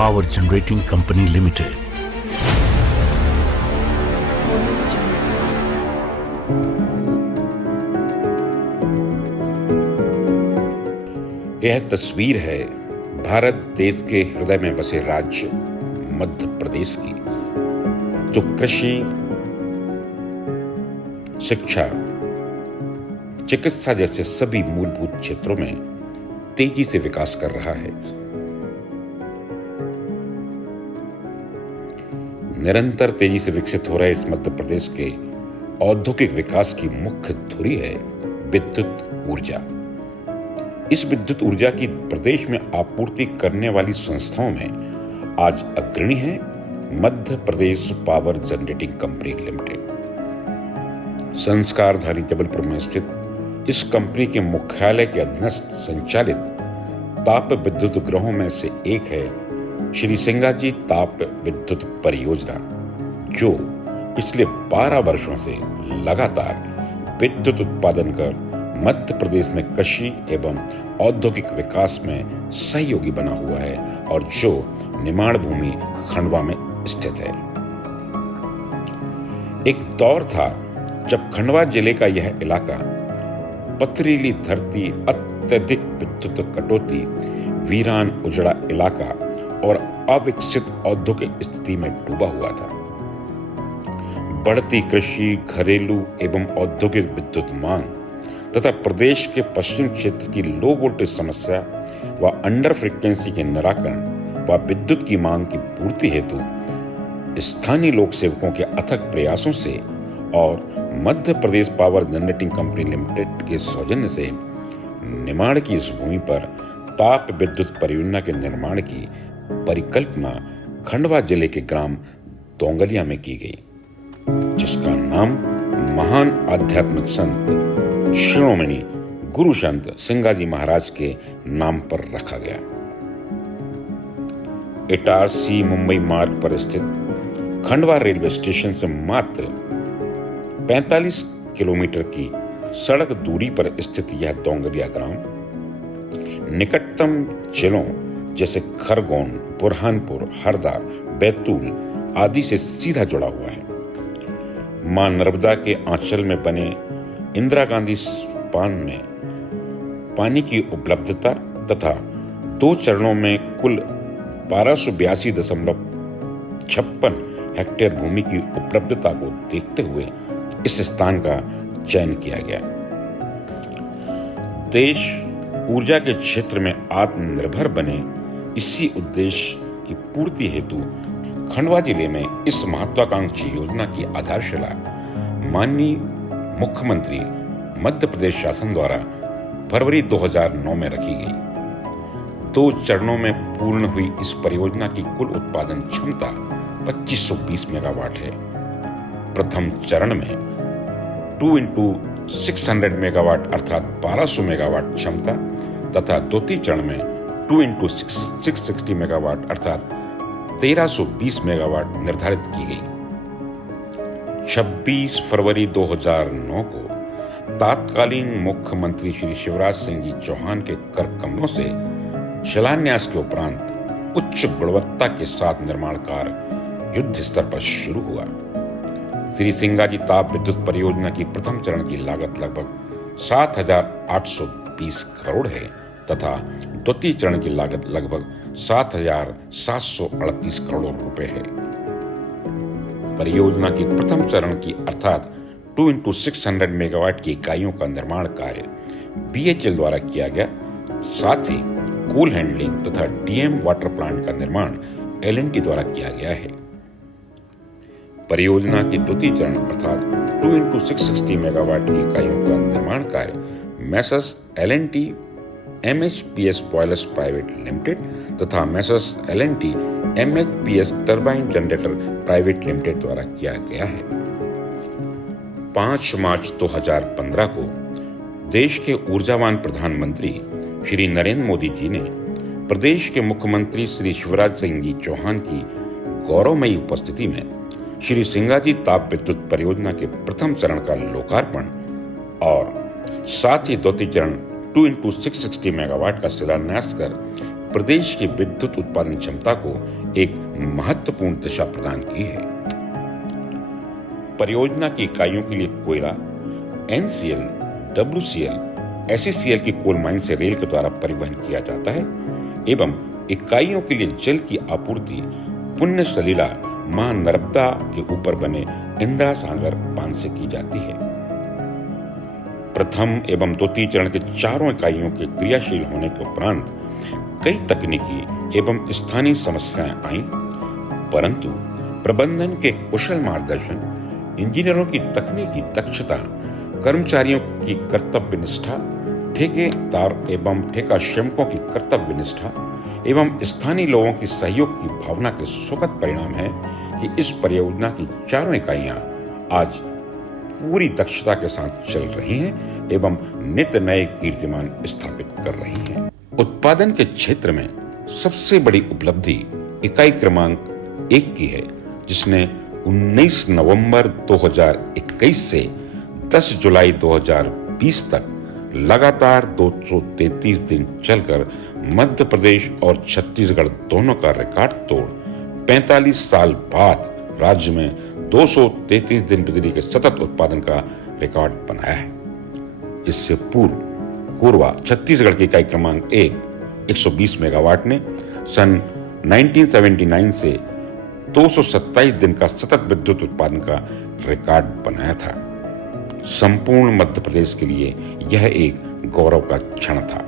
Power generating company limited. यह तस्वीर है भारत देश के हृदय में बसे राज्य मध्य प्रदेश की, जो कृषि, शिक्षा, चिकित्सा जैसे सभी मूलभूत क्षेत्रों में तेजी से विकास कर रहा है। निरंतर तेजी से विकसित हो रहे इस मध्य प्रदेश के औद्योगिक विकास की मुख्य धुरी है विद्युत ऊर्जा। इस विद्युत ऊर्जा की प्रदेश में आपूर्ति करने वाली संस्थाओं में आज अग्रणी है Madhya Pradesh power generating company limited. संस्कारधारी जबलपुर में स्थित इस कंपनी के मुख्यालय के अधीनस्थ संचालित ताप विद्युत गृहों में से एक है श्री सिंगाजी ताप विद्युत परियोजना, जो पिछले 12 वर्षों से लगातार विद्युत उत्पादन कर मध्य प्रदेश में कृषि एवं औद्योगिक विकास में सहयोगी बना हुआ है और जो निर्माण भूमि खंडवा में स्थित है। एक दौर था जब खंडवा जिले का यह इलाका पथरीली धरती, अत्यधिक विद्युत कटौती, वीरान उजड़ा इलाका और अविकसित औद्योगिक स्थिति में डूबा हुआ था। बढ़ती कृषि, घरेलू एवं औद्योगिक विद्युत मांग तथा प्रदेश के पश्चिम क्षेत्र की लो वोल्टेज समस्या व अंडर फ्रीक्वेंसी के निराकरण व विद्युत की मांग की पूर्ति हेतु स्थानीय लोक सेवकों के अथक प्रयासों से और मध्य Pradesh power generating company limited के सौजन्य से निर्माण की इस भूमि पर ताप विद्युत परियोजना के निर्माण की परिकल्पना खंडवा जिले के ग्राम दोंगलिया में की गई, जिसका नाम महान आध्यात्मिक संत शिरोमणि गुरु संत सिंगाजी महाराज के नाम पर रखा गया। इटारसी मुंबई मार्ग पर स्थित खंडवा रेलवे स्टेशन से मात्र 45 किलोमीटर की सड़क दूरी पर स्थित यह दोंगलिया ग्राम निकटतम जिलों जैसे खरगोन, बुरहानपुर, हरदा, बैतूल आदि से सीधा जुड़ा हुआ है। मां नर्मदा के आंचल में बने इंदिरा गांधी स्पान में पानी की उपलब्धता तथा 2 चरणों में कुल 1282.56 हेक्टेयर भूमि की उपलब्धता को देखते हुए इस स्थान का चयन किया गया। देश ऊर्जा के क्षेत्र में आत्मनिर्भर बने, इसी उद्देश्य की पूर्ति हेतु खंडवा जिले में इस महत्वाकांक्षी योजना की आधारशिला माननीय मुख्यमंत्री मध्य प्रदेश शासन द्वारा फरवरी 2009 में रखी गई। 2 चरणों में पूर्ण हुई इस परियोजना की कुल उत्पादन क्षमता 2520 मेगावाट है। प्रथम चरण में 2x600 मेगावाट अर्थात 1200 मेगावाट क्षमता तथा द्वितीय चरण में 2x660 मेगावाट अर्थात 1320 मेगावाट निर्धारित की गई। 26 फरवरी 2009 को तत्कालीन मुख्यमंत्री श्री शिवराज सिंह जी चौहान के कर कमलों से शिलान्यास के उपरांत उच्च गुणवत्ता के साथ निर्माण कार्य युद्ध स्तर पर शुरू हुआ। श्री सिंगाजी ताप विद्युत परियोजना की प्रथम चरण की लागत लगभग 7,820 करोड़ है तथा द्वितीय चरण की लागत लगभग 7,738 करोड़ रुपए है। परियोजना की प्रथम चरण की अर्थात 2x600 मेगावाट की इकाइयों का निर्माण कार्य BHEL द्वारा किया गया। साथ ही कूल हैंडलिंग तथा DM वाटर प्लांट का निर्माण L&T द्वारा किया गया है। परियोजना की द्वितीय चरण अर्थात 2x660 मेगावाट की इकाइयों का निर्माण कार्य messrs L&T MHPS boilers private limited तथा messrs L&T MHPS turbine generator private limited द्वारा किया गया है। 5 मार्च 2015 को देश के ऊर्जावान प्रधानमंत्री श्री नरेंद्र मोदी जी ने प्रदेश के मुख्यमंत्री श्री शिवराज सिंह जी चौहान की गौरवमयी उपस्थिति में श्री सिंगाजी ताप विद्युत परियोजना के प्रथम चरण का लोकार्पण और साथ ही द्वितीय चरण 2x660 मेगावाट का शिलान्यास कर प्रदेश की विद्युत उत्पादन क्षमता को एक महत्वपूर्ण दिशा प्रदान की है। परियोजना की इकाइयों के लिए कोयला NCL, WCL, SECL की कोल माइन से रेल के द्वारा परिवहन किया जाता है एवं इकाइयों के लिए जल की आपूर्ति पुण्य सलीला मां नर्मदा के ऊपर बने इंदिरा सागर बांध से की जाती है। प्रथम एवं द्वितीय चरण के चारों इकाइयों के क्रियाशील होने के उपरांत कई तकनीकी एवं स्थानीय समस्याएं आईं, परंतु प्रबंधन के कुशल मार्गदर्शन, इंजीनियरों की तकनीकी दक्षता, कर्मचारियों की कर्तव्य निष्ठा, ठेकेदार एवं ठेका श्रमिकों की कर्तव्य निष्ठा एवं स्थानीय लोगों की सहयोग की भावना के सुखद परिणाम है कि इस परियोजना की चारों इकाइयां आज पूरी दक्षता के साथ चल रही हैं एवं नित्य नए कीर्तिमान स्थापित कर रही हैं। उत्पादन के क्षेत्र में सबसे बड़ी उपलब्धि इकाई क्रमांक 1 की है, जिसने 19 नवंबर 2021 से 10 जुलाई 2020 तक लगातार 233 दिन चलकर मध्य प्रदेश और छत्तीसगढ़ दोनों का रिकॉर्ड तोड़ 45 साल बाद राज्य में 233 दिन बिजली के सतत उत्पादन का रिकॉर्ड बनाया है। इससे पूर्व छत्तीसगढ़ की इकाई क्रमांक 120 मेगावाट ने सन 1979 से 227 दिन का सतत विद्युत उत्पादन का रिकॉर्ड बनाया था। संपूर्ण मध्य प्रदेश के लिए यह एक गौरव का क्षण था।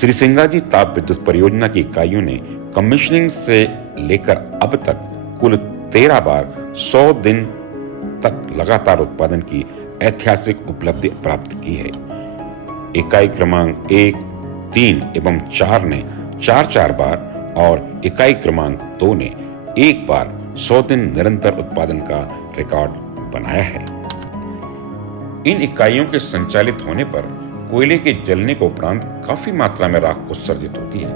श्री सिंगाजी ताप विद्युत परियोजना की इकाइयों ने कमीशनिंग से लेकर अब तक कुल 13 बार 100 दिन तक लगातार उत्पादन की ऐतिहासिक उपलब्धि प्राप्त की है। इकाई क्रमांक 1, 3 एवं 4 ने 4 बार और इकाई क्रमांक 2 ने 1 बार 100 दिन निरंतर उत्पादन का रिकॉर्ड बनाया है। इन इकाइयों के संचालित होने पर कोयले के जलने के उपरांत काफी मात्रा में राख उत्सर्जित होती है,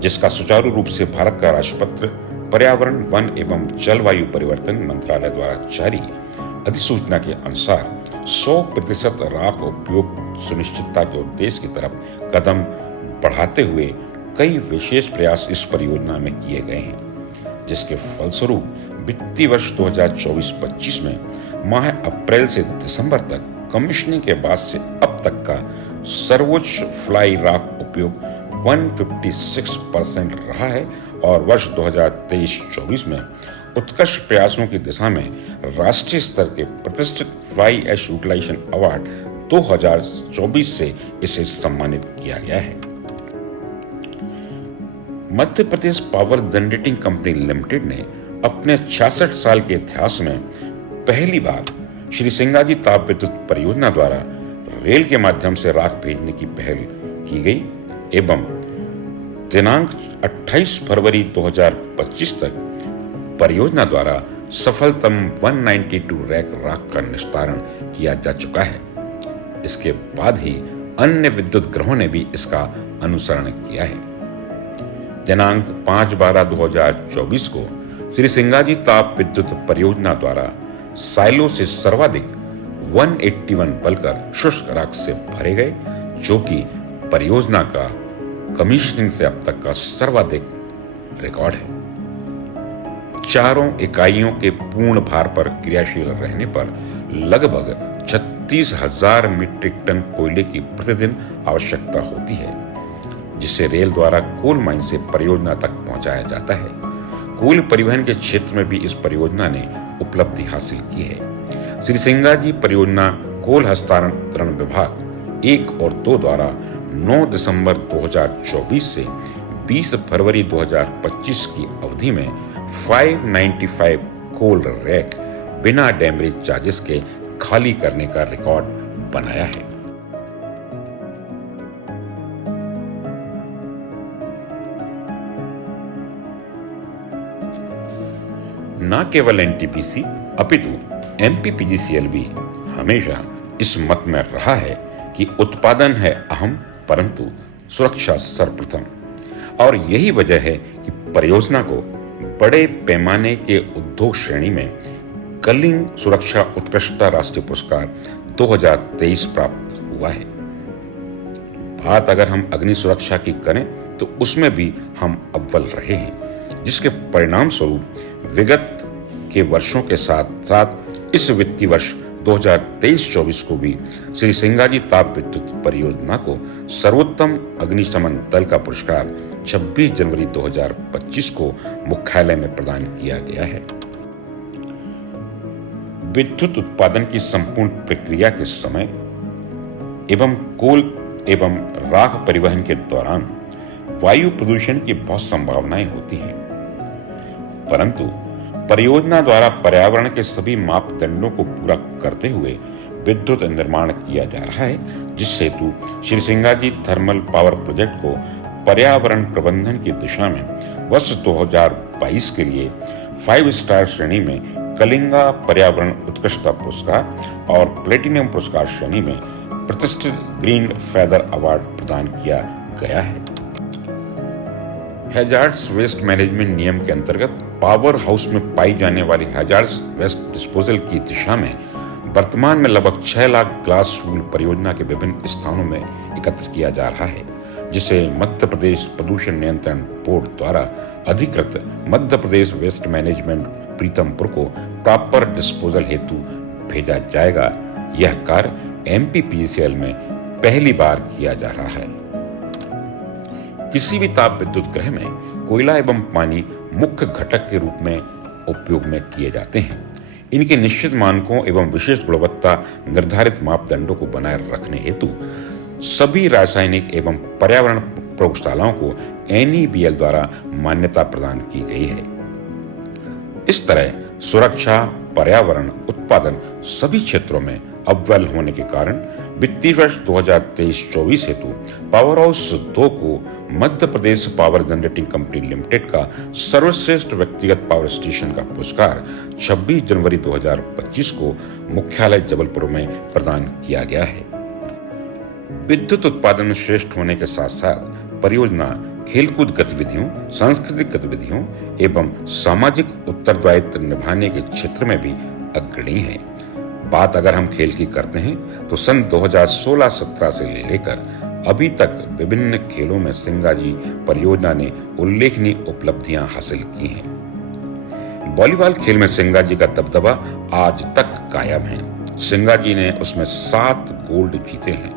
जिसका सुचारू रूप से भारत का राजपत्र पर्यावरण, वन एवं जलवायु परिवर्तन मंत्रालय द्वारा जारी अधिसूचना के अनुसार 100% राख उपयोग सुनिश्चितता के उद्देश्य की तरफ कदम बढ़ाते हुए कई विशेष प्रयास इस परियोजना में किए गए हैं, जिसके फलस्वरूप वित्तीय वर्ष 2024-25 में माह अप्रैल से दिसंबर तक कमीशनिंग के बाद से अब तक का सर्वोच्च फ्लाई राख उपयोग 156% रहा है और वर्ष 2023-24 में उत्कृष्ट प्रयासों की दिशा में राष्ट्रीय स्तर के प्रतिष्ठित फ्लाई ऐश यूटिलाइजेशन अवार्ड 2024 से इसे सम्मानित किया गया है। Madhya Pradesh power generating company limited ने अपने 66 साल के इतिहास में पहली बार श्री सिंगाजी ताप विद्युत परियोजना द्वारा रेल के माध्यम से राख भेजने की पहल की गई एवं दिनांक 28 फरवरी 2025 तक परियोजना द्वारा सफलतम 192 रैक राख का निस्तारण किया जा चुका है। इसके बाद ही अन्य विद्युत गृहों ने भी इसका अनुसरण किया है। दिनांक 5/12/2024 को श्री सिंगाजी ताप विद्युत परियोजना द्वारा साइलो से सर्वाधिक 181 बलकर शुष्क राख से भरे गए, जो कि परियोजना का कमीशनिंग से अब तक का सर्वाधिक रिकॉर्ड है। चारों इकाइयों के पूर्ण भार पर क्रियाशील रहने पर लगभग 36,000 मीट्रिक टन कोयले की प्रतिदिन आवश्यकता होती है, जिसे रेल द्वारा कोल माइन से परियोजना तक पहुंचाया जाता है। कोल परिवहन के क्षेत्र में भी इस परियोजना ने उपलब्धि हासिल की है। श्री सिंगाजी परियोजना कोल हस्तांतरण विभाग 1 और 2 द्वारा 9 दिसंबर 2024 से 20 फरवरी 2025 की अवधि में 595 कोल रैक बिना डैमरेज चार्जेस के खाली करने का रिकॉर्ड बनाया है। न केवल एनटीपीसी अपितु एमपीपीजीसीएल भी हमेशा इस मत में रहा है कि उत्पादन है अहम परंतु सुरक्षा सर्वप्रथम, और यही वजह है कि परियोजना को बड़े पैमाने के उद्योग श्रेणी में कलिंग सुरक्षा उत्कृष्टता राष्ट्रीय पुरस्कार 2023 प्राप्त हुआ है। बात अगर हम अग्नि सुरक्षा की करें तो उसमें भी हम अव्वल रहे हैं, जिसके परिणाम स्वरूप विगत के वर्षों के साथ साथ इस वित्तीय वर्ष 2023-24 को भी श्री सिंगाजी ताप विद्युत परियोजना को सर्वोत्तम अग्निशमन दल का पुरस्कार 26 जनवरी 2025 को मुख्यालय में प्रदान किया गया है। विद्युत उत्पादन की संपूर्ण प्रक्रिया के समय एवं कोल एवं राख परिवहन के दौरान वायु प्रदूषण की बहुत संभावनाएं होती हैं, परंतु परियोजना द्वारा पर्यावरण के सभी मापदंडों को पूरा करते हुए विद्युत निर्माण किया जा रहा है, जिस हेतु Shri Singaji thermal power project को पर्यावरण प्रबंधन की दिशा में वर्ष 2022 के लिए 5 स्टार श्रेणी में कलिंगा पर्यावरण उत्कृष्टता पुरस्कार और प्लेटिनम पुरस्कार श्रेणी में प्रतिष्ठित ग्रीन फेदर अवार्ड प्रदान किया गया है। हैजार्ड्स वेस्ट मैनेजमेंट नियम के अंतर्गत पावर हाउस में पाई जाने वाली हैजार्ड्स वेस्ट डिस्पोजल की दिशा में वर्तमान में लगभग 6 लाख ग्लास वूल परियोजना के विभिन्न स्थानों में एकत्र किया जा रहा है, जिसे मध्य प्रदेश प्रदूषण नियंत्रण बोर्ड द्वारा अधिकृत मध्य प्रदेश वेस्ट मैनेजमेंट प्रीतमपुर को प्रॉपर डिस्पोजल हेतु भेजा जाएगा। यह कार्य एमपीपीसीएल में पहली बार किया जा रहा है। किसी भी ताप विद्युत गृह में कोयला एवं पानी मुख्य घटक के रूप में उपयोग में किए जाते हैं। इनके निश्चित मानकों एवं विशेष गुणवत्ता निर्धारित मापदंडों को बनाए रखने हेतु सभी रासायनिक एवं पर्यावरण प्रयोगशालाओं को NEBL द्वारा मान्यता प्रदान की गई है। इस तरह सुरक्षा, पर्यावरण, उत्पादन सभी क्षेत्रों में अव्वल होने के कारण वित्तीय वर्ष 2023-24 हेतु पावर हाउस 2 को मध्य Pradesh power generating company limited का सर्वश्रेष्ठ व्यक्तिगत पावर स्टेशन का पुरस्कार 26 जनवरी 2025 को मुख्यालय जबलपुर में प्रदान किया गया है। विद्युत उत्पादन में श्रेष्ठ होने के साथ साथ परियोजना खेलकूद गतिविधियों, सांस्कृतिक गतिविधियों एवं सामाजिक उत्तरदायित्व निभाने के क्षेत्र में भी अग्रणी है। बात अगर हम खेल की करते हैं तो सन 2016-17 से लेकर अभी तक विभिन्न खेलों में सिंगाजी परियोजना ने उल्लेखनीय उपलब्धियां हासिल की हैं। वॉलीबॉल खेल में सिंगाजी का दबदबा आज तक कायम है। सिंगाजी ने उसमें 7 गोल्ड जीते हैं।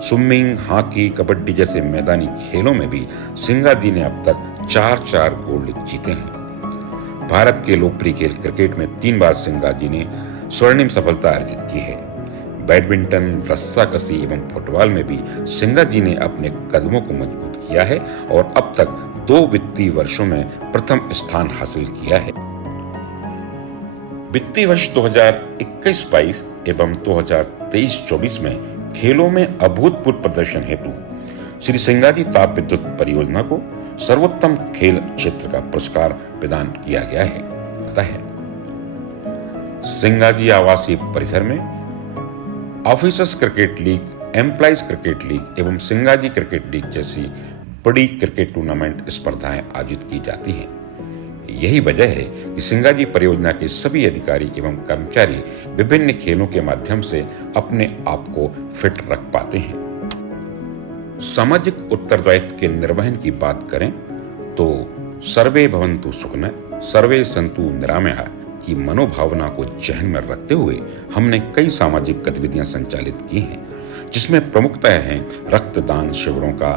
स्विमिंग, हॉकी, कबड्डी जैसे मैदानी खेलों में भी सिंगाजी ने अब तक 4 गोल्ड जीते हैं। भारत के लोकप्रिय खेल क्रिकेट में 3 बार सिंगाजी ने स्वर्णिम सफलता अर्जित की है। बैडमिंटन, रस्साकशी एवं फुटबॉल में भी सिंगाजी ने अपने कदमों को मजबूत किया है और अब तक 2 वित्तीय वर्षों में प्रथम स्थान हासिल किया है। वित्तीय वर्ष 2021-22 एवं 2023-24 में खेलों में अभूतपूर्व प्रदर्शन हेतु श्री सिंगाजी ताप विद्युत परियोजना को सर्वोत्तम खेल क्षेत्र का पुरस्कार प्रदान किया गया है। सिंगाजी आवासीय परिसर में officers cricket league, employees cricket league एवं सिंगाजी क्रिकेट लीग जैसी बड़ी क्रिकेट टूर्नामेंट स्पर्धाएं आयोजित की जाती हैं। यही वजह है कि सिंगाजी परियोजना के सभी अधिकारी एवं कर्मचारी विभिन्न खेलों के माध्यम से अपने आप को फिट रख पाते हैं। सामाजिक उत्तरदायित्व के निर्वहन की बात करें तो सर्वे भवन्तु सुखिनः, सर्वे सन्तु निरामयाः की मनोभावना को जहन में रखते हुए हमने कई सामाजिक गतिविधियां संचालित की हैं, जिसमें प्रमुखतः है रक्तदान शिविरों का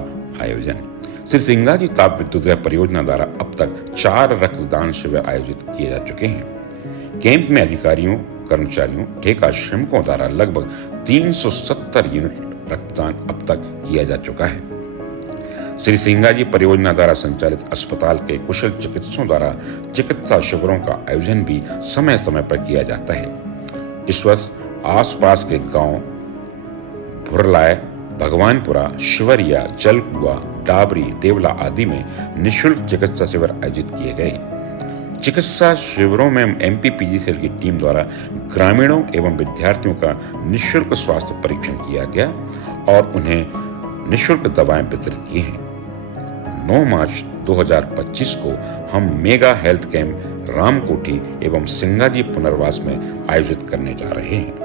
आयोजन। श्री सिंगाजी ताप विद्युत परियोजना द्वारा अब तक 4 रक्तदान शिविर आयोजित किए जा चुके हैं। कैंप में अधिकारियों, कर्मचारियों, ठेका श्रमिकों द्वारा लगभग 370 यूनिट रक्तदान अब तक किया जा चुका है। श्री सिंगाजी परियोजना द्वारा संचालित अस्पताल के कुशल चिकित्सकों द्वारा चिकित्सा शिविरों का आयोजन भी समय समय पर किया जाता है। इस वर्ष आसपास के गांव भुरलाय, भगवानपुरा, शिवरिया, जलकुआ, डाबरी, देवला आदि में निःशुल्क चिकित्सा शिविर आयोजित किए गए। चिकित्सा शिविरों में एमपीपीजीसीएल की टीम द्वारा ग्रामीणों एवं विद्यार्थियों का निःशुल्क स्वास्थ्य परीक्षण किया गया और उन्हें निःशुल्क दवाएं वितरित की हैं। 9 मार्च 2025 को हम मेगा हेल्थ कैंप रामकोठी एवं सिंगाजी पुनर्वास में आयोजित करने जा रहे हैं।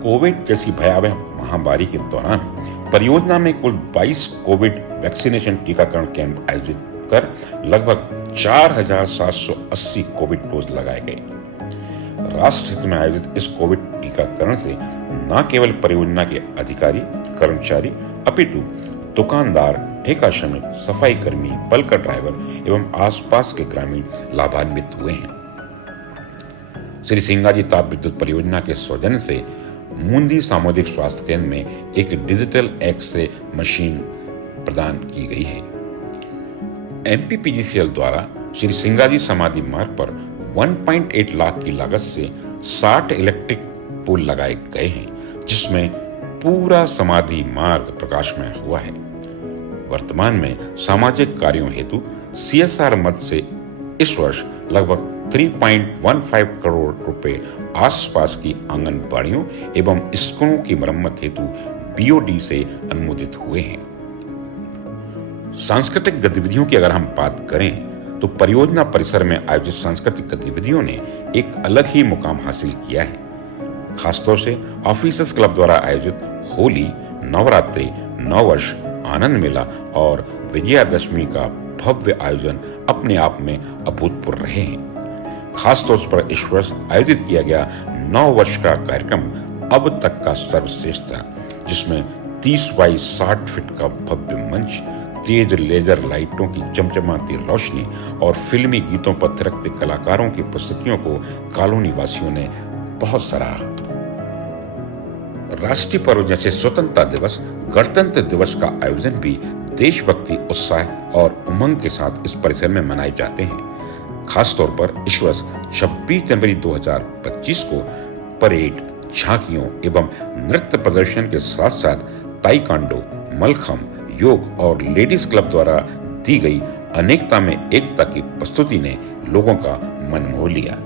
कोविड जैसी भयावह महामारी के दौरान परियोजना में कुल 22 कोविड वैक्सीनेशन टीकाकरण कैंप आयोजित कर लगभग 4,780 कोविड डोज लगाए गए। राष्ट्र हित में आयोजित इस कोविड टीकाकरण से न केवल परियोजना के अधिकारी कर्मचारी अपितु दुकानदार, ठेका श्रमिक, सफाई कर्मी, बल्क ड्राइवर एवं आसपास के ग्रामीण लाभान्वित हुए हैं। श्री सिंगाजी ताप विद्युत परियोजना के सौजन्य से मुंदी सामुदायिक स्वास्थ्य केंद्र में एक डिजिटल एक्सरे मशीन प्रदान की गई है। एमपीपीजीसीएल द्वारा श्री सिंगाजी समाधि मार्ग पर 1.8 लाख की लागत से 60 इलेक्ट्रिक पोल लगाए गए हैं, जिसमें पूरा समाधि मार्ग प्रकाशमय हुआ है। वर्तमान में सामाजिक कार्यों हेतु सीएसआर मद से इस वर्ष लगभग 3.15 करोड़ रुपए आसपास की आंगनबाड़ियों एवं स्कूलों की मरम्मत हेतु बीओडी से अनुमोदित हुए हैं। सांस्कृतिक गतिविधियों की अगर हम बात करें तो परियोजना परिसर में आयोजित सांस्कृतिक गतिविधियों ने एक अलग ही मुकाम हासिल किया है। खासतौर से ऑफिसर्स क्लब द्वारा आयोजित होली, नवरात्रि, नववर्ष, आनंद मेला और विजयादशमी का भव्य आयोजन अपने आप में अभूतपूर्व रहे हैं। खासतौर पर इस वर्ष आयोजित किया गया 9 वर्ष का कार्यक्रम अब तक का सर्वश्रेष्ठ था, जिसमें 30 बाई 60 फीट का भव्य मंच, तेज लेजर लाइटों की चमचमाती रोशनी और फिल्मी गीतों पर थिरकते कलाकारों की प्रस्तुतियों को कॉलोनी वासियों ने बहुत सराहा। राष्ट्रीय पर्व जैसे स्वतंत्रता दिवस, गणतंत्र दिवस का आयोजन भी देशभक्ति, उत्साह और उमंग के साथ इस परिसर में मनाए जाते हैं। खासतौर पर इस वर्ष 26 जनवरी 2025 को परेड, झांकियों एवं नृत्य प्रदर्शन के साथ साथ ताइक्वांडो, मलखम, योग और लेडीज क्लब द्वारा दी गई अनेकता में एकता की प्रस्तुति ने लोगों का मन मोह लिया।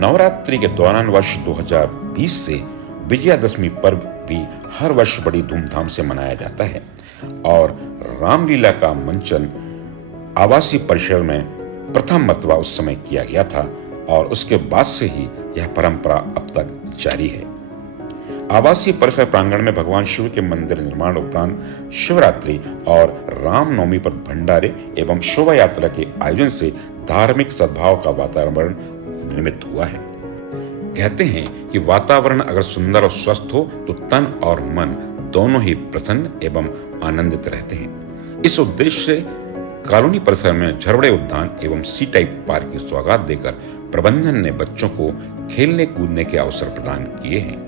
नवरात्रि के दौरान वर्ष 2020 से विजयादशमी पर्व भी हर वर्ष बड़ी धूमधाम से मनाया जाता है और रामलीला का मंचन आवासीय परिसर में प्रथम मर्तबा उस समय किया गया था और उसके बाद से ही यह परंपरा अब तक जारी है। आवासीय परिसर प्रांगण में भगवान शिव के मंदिर निर्माण उपरांत शिवरात्रि और रामनवमी पर भंडारे एवं शोभा यात्रा के आयोजन से धार्मिक सद्भाव का वातावरण निर्मित हुआ है। कहते हैं कि वातावरण अगर सुंदर और स्वस्थ हो तो तन और मन दोनों ही प्रसन्न एवं आनंदित रहते हैं। इस उद्देश्य से कॉलोनी परिसर में झरवड़े उद्यान एवं सी टाइप पार्क की सौगात देकर प्रबंधन ने बच्चों को खेलने कूदने के अवसर प्रदान किए हैं।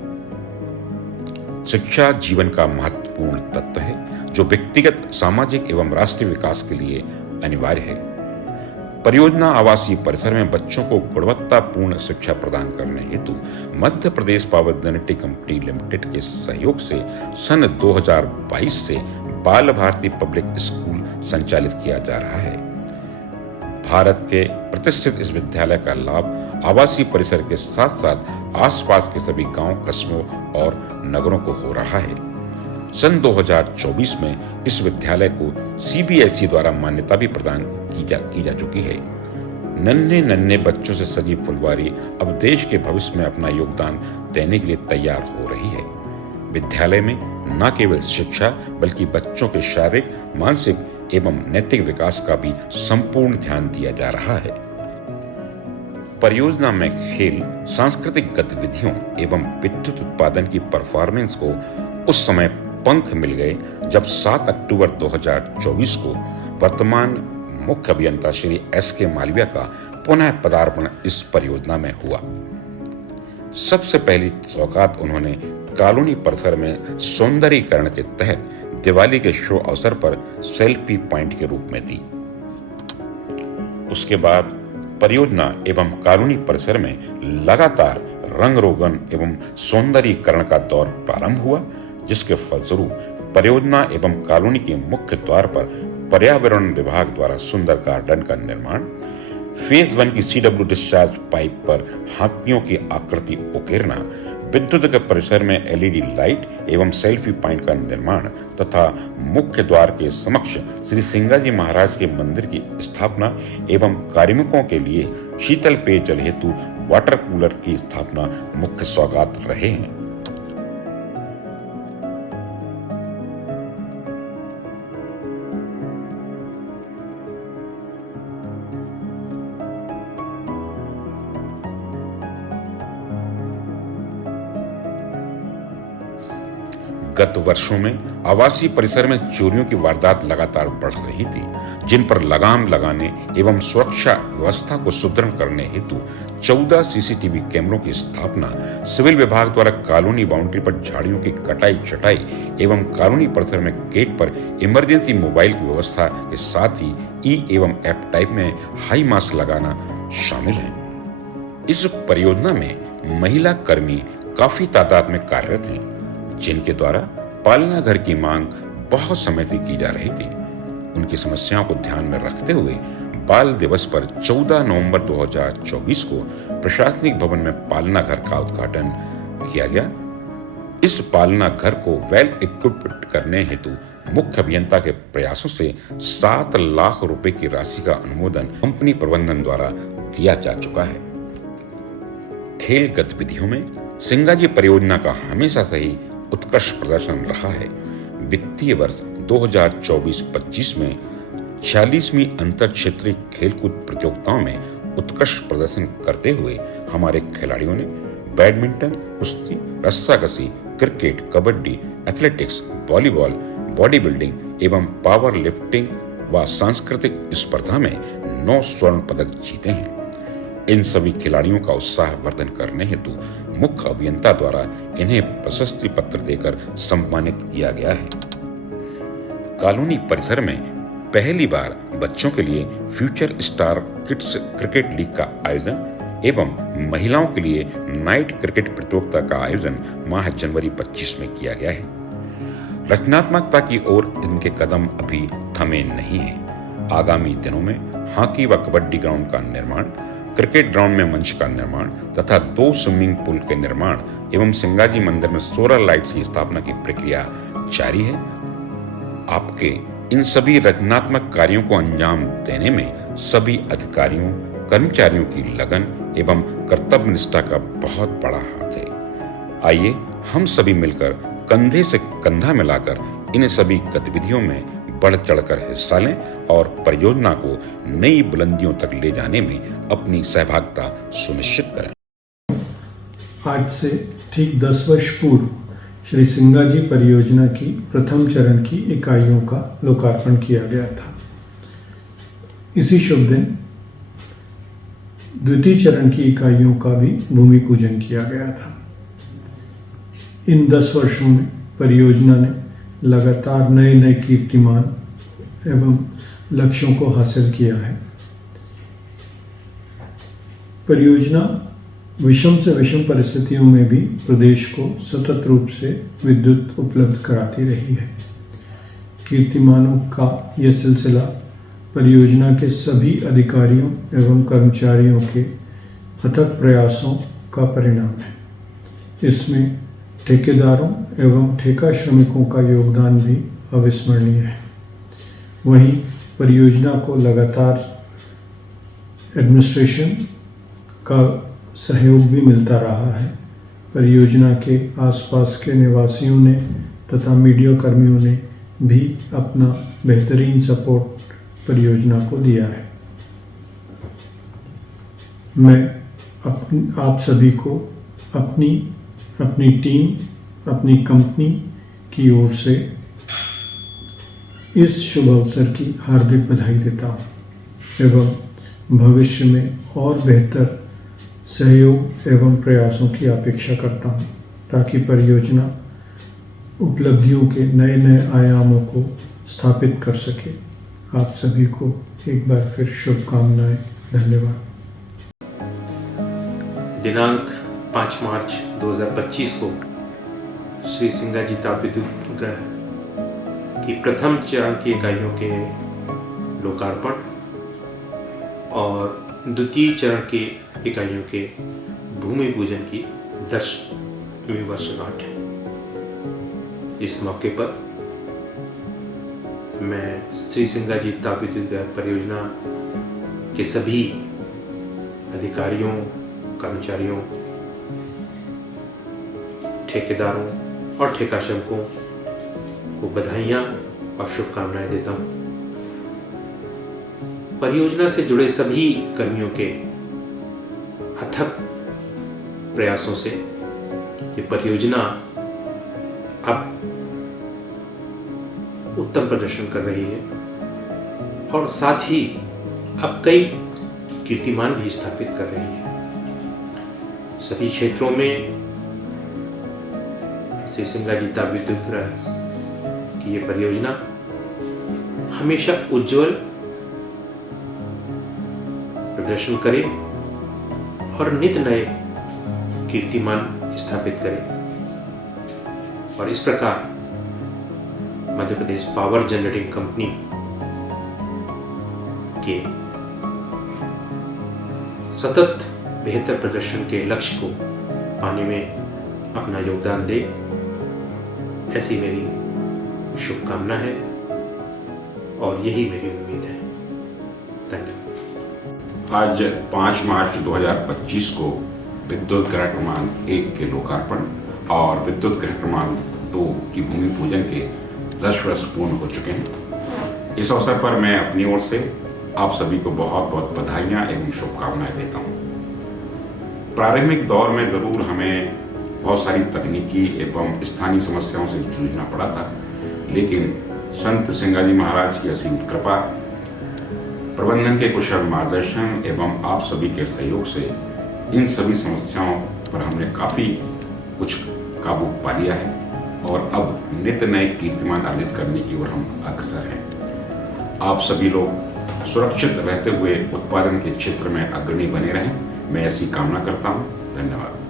शिक्षा जीवन का महत्वपूर्ण तत्व है जो व्यक्तिगत, सामाजिक एवं राष्ट्रीय विकास के लिए अनिवार्य है। परियोजना आवासीय परिसर में बच्चों को गुणवत्तापूर्ण शिक्षा प्रदान करने हेतु मध्य Pradesh power genetic company limited के सहयोग से सन 2022 से बाल भारती पब्लिक स्कूल संचालित किया जा रहा है। भारत के प्रतिष्ठित इस विद्यालय का लाभ आवासीय परिसर के साथ साथ आसपास के सभी गांव, कस्बों और नगरों को हो रहा है। सन 2024 में इस विद्यालय को सीबीएसई द्वारा मान्यता भी प्रदान की जा चुकी है। नन्हे नन्हे बच्चों से सजी फुलवारी अब देश के भविष्य में अपना योगदान देने के लिए तैयार हो रही है। विद्यालय में न केवल शिक्षा बल्कि बच्चों के शारीरिक, मानसिक एवं नैतिक विकास का भी संपूर्ण ध्यान दिया जा रहा है। परियोजना में खेल, सांस्कृतिक गतिविधियों एवं विद्युत उत्पादन की परफॉर्मेंस को उस समय पंख मिल गए जब 7 अक्टूबर 2024 को वर्तमान मुख्य अभियंता श्री एस.के. मालविया का पुनः पदार्पण इस परियोजना में हुआ। सबसे पहली सौगात उन्होंने कॉलोनी परिसर में सौंदर्यीकरण के तहत दिवाली के शुभ अवसर पर सेल्फी पॉइंट के रूप में दी। उसके बाद परियोजना एवं कॉलोनी परिसर में लगातार रंग रोगन एवं सौंदर्यीकरण का दौर प्रारंभ हुआ, जिसके फलस्वरूप परियोजना एवं कॉलोनी के मुख्य द्वार पर पर्यावरण विभाग द्वारा सुंदर गार्डन का निर्माण, फेज 1 की सीडब्ल्यू डिस्चार्ज पाइप पर हाथियों की आकृति उकेरना, विद्युत के परिसर में एलईडी लाइट एवं सेल्फी पॉइंट का निर्माण तथा मुख्य द्वार के समक्ष श्री सिंगाजी महाराज के मंदिर की स्थापना एवं कार्मिकों के लिए शीतल पेयजल हेतु वाटर कूलर की स्थापना मुख्य सौगात रहे हैं। गत वर्षों में आवासीय परिसर में चोरियों की वारदात लगातार बढ़ रही थी, जिन पर लगाम लगाने एवं सुरक्षा व्यवस्था को सुदृढ़ करने हेतु 14 सीसीटीवी कैमरों की स्थापना, सिविल विभाग द्वारा कॉलोनी बाउंड्री पर झाड़ियों की कटाई छटाई एवं कॉलोनी परिसर में गेट पर इमरजेंसी मोबाइल की व्यवस्था के साथ ही ई एवं एफ टाइप में हाई मास्क लगाना शामिल है। इस परियोजना में महिला कर्मी काफी तादाद में कार्यरत हैं, जिनके द्वारा पालना घर की मांग बहुत समय से की जा रही थी। उनकी समस्याओं को ध्यान में रखते हुए बाल दिवस पर 14 नवंबर 2024 को प्रशासनिक भवन में पालना घर का उद्घाटन किया गया। इस पालना घर को वेल इक्विप्ड करने हेतु मुख्य अभियंता के प्रयासों से 7 लाख रुपए की राशि का अनुमोदन कंपनी प्रबंधन द्वारा दिया जा चुका है। खेल गतिविधियों में सिंगाजी परियोजना का हमेशा से ही उत्कृष्ट प्रदर्शन रहा है। वित्तीय वर्ष 2024-25 में 46वीं अंतर क्षेत्रीय खेलकूद प्रतियोगिताओं में उत्कृष्ट प्रदर्शन करते हुए हमारे खिलाड़ियों ने बैडमिंटन, कुश्ती, रस्साकशी, cricket, kabaddi, athletics, volleyball, body building एवं पावर लिफ्टिंग व सांस्कृतिक स्पर्धा में 9 स्वर्ण पदक जीते हैं। इन सभी खिलाड़ियों का उत्साह वर्धन करने हेतु मुख्य अभियंता द्वारा इन्हें प्रशस्ति पत्र देकर सम्मानित किया गया है। कॉलोनी परिसर में पहली बार बच्चों के लिए future star kids cricket league का आयोजन एवं महिलाओं के लिए नाइट क्रिकेट प्रतियोगिता का आयोजन माह जनवरी 25 में किया गया है। रचनात्मकता की ओर इनके कदम अभी थमे नहीं हैं। आगामी दिनों में हॉकी व कबड्डी ग्राउंड का निर्माण, क्रिकेट ग्राउंड में मंच का निर्माण तथा 2 स्विमिंग पूल के निर्माण एवं सिंगाजी मंदिर में सोलर लाइट्स की स्थापना की प्रक्रिया जारी है। आपके इन सभी रचनात्मक कार्यों को अंजाम देने में सभी अधिकारियों, कर्मचारियों की लगन एवं कर्तव्य निष्ठा का बहुत बड़ा हाथ है। आइए हम सभी मिलकर कंधे से कंधा मिलाकर इन सभी गतिविधियों में बढ़ चढ़कर हिस्सा लें और परियोजना को नई बुलंदियों तक ले जाने में अपनी सहभागिता सुनिश्चित करें। आज से ठीक 10 वर्ष पूर्व श्री सिंगाजी परियोजना की प्रथम चरण की इकाइयों का लोकार्पण किया गया था। इसी शुभ दिन द्वितीय चरण की इकाइयों का भी भूमि पूजन किया गया था। इन 10 वर्षों में परियोजना ने लगातार नए नए कीर्तिमान एवं लक्ष्यों को हासिल किया है। परियोजना विषम से विषम परिस्थितियों में भी प्रदेश को सतत रूप से विद्युत उपलब्ध कराती रही है। कीर्तिमानों का यह सिलसिला परियोजना के सभी अधिकारियों एवं कर्मचारियों के अथक प्रयासों का परिणाम है। इसमें ठेकेदारों एवं ठेका श्रमिकों का योगदान भी अविस्मरणीय है। वहीं परियोजना को लगातार एडमिनिस्ट्रेशन का सहयोग भी मिलता रहा है। परियोजना के आसपास के निवासियों ने तथा मीडिया कर्मियों ने भी अपना बेहतरीन सपोर्ट परियोजना को दिया है। मैं आप सभी को अपनी टीम, अपनी कंपनी की ओर से इस शुभ अवसर की हार्दिक बधाई देता हूँ एवं भविष्य में और बेहतर सहयोग एवं प्रयासों की अपेक्षा करता हूँ, ताकि परियोजना उपलब्धियों के नए नए आयामों को स्थापित कर सके। आप सभी को एक बार फिर शुभकामनाएं। धन्यवाद। दिनांक 5 मार्च 2025 को श्री सिंगाजी तापविद्युत गृह की प्रथम चरण की इकाइयों के लोकार्पण और द्वितीय चरण की इकाइयों के भूमि पूजन की 10वीं वर्षगांठ है। इस मौके पर मैं श्री सिंगाजी तापविद्युत गृह परियोजना के सभी अधिकारियों, कर्मचारियों, ठेकेदारों और ठेका श्रमिकों को बधाइयाँ और शुभकामनाएं देता हूँ। परियोजना से जुड़े सभी कर्मियों के अथक प्रयासों से ये परियोजना अब उत्तम प्रदर्शन कर रही है और साथ ही अब कई कीर्तिमान भी स्थापित कर रही है। सभी क्षेत्रों में श्री सिंगाजीता विद्युत गृह की ये परियोजना हमेशा उज्जवल प्रदर्शन करे और नित नए कीर्तिमान स्थापित करे और इस प्रकार मध्य प्रदेश पावर जनरेटिंग कंपनी के सतत बेहतर प्रदर्शन के लक्ष्य को पाने में अपना योगदान दे, ऐसी मेरी शुभकामना है और यही मेरी उम्मीद है। धन्यवाद। आज 5 मार्च 2025 को विद्युत गृह क्रमांक 1 के लोकार्पण और विद्युत गृह क्रमांक 2 की भूमि पूजन के 10 वर्ष पूर्ण हो चुके हैं। इस अवसर पर मैं अपनी ओर से आप सभी को बहुत बहुत बधाइयाँ एवं शुभकामनाएं देता हूँ। प्रारंभिक दौर में जरूर हमें बहुत सारी तकनीकी एवं स्थानीय समस्याओं से जूझना पड़ा था, लेकिन संत सिंगाजी महाराज की असीम कृपा, प्रबंधन के कुशल मार्गदर्शन एवं आप सभी के सहयोग से इन सभी समस्याओं पर हमने काफ़ी कुछ काबू पा लिया है और अब नित्य नए कीर्तिमान अर्जित करने की ओर हम अग्रसर हैं। आप सभी लोग सुरक्षित रहते हुए उत्पादन के क्षेत्र में अग्रणी बने रहें, मैं ऐसी कामना करता हूँ। धन्यवाद।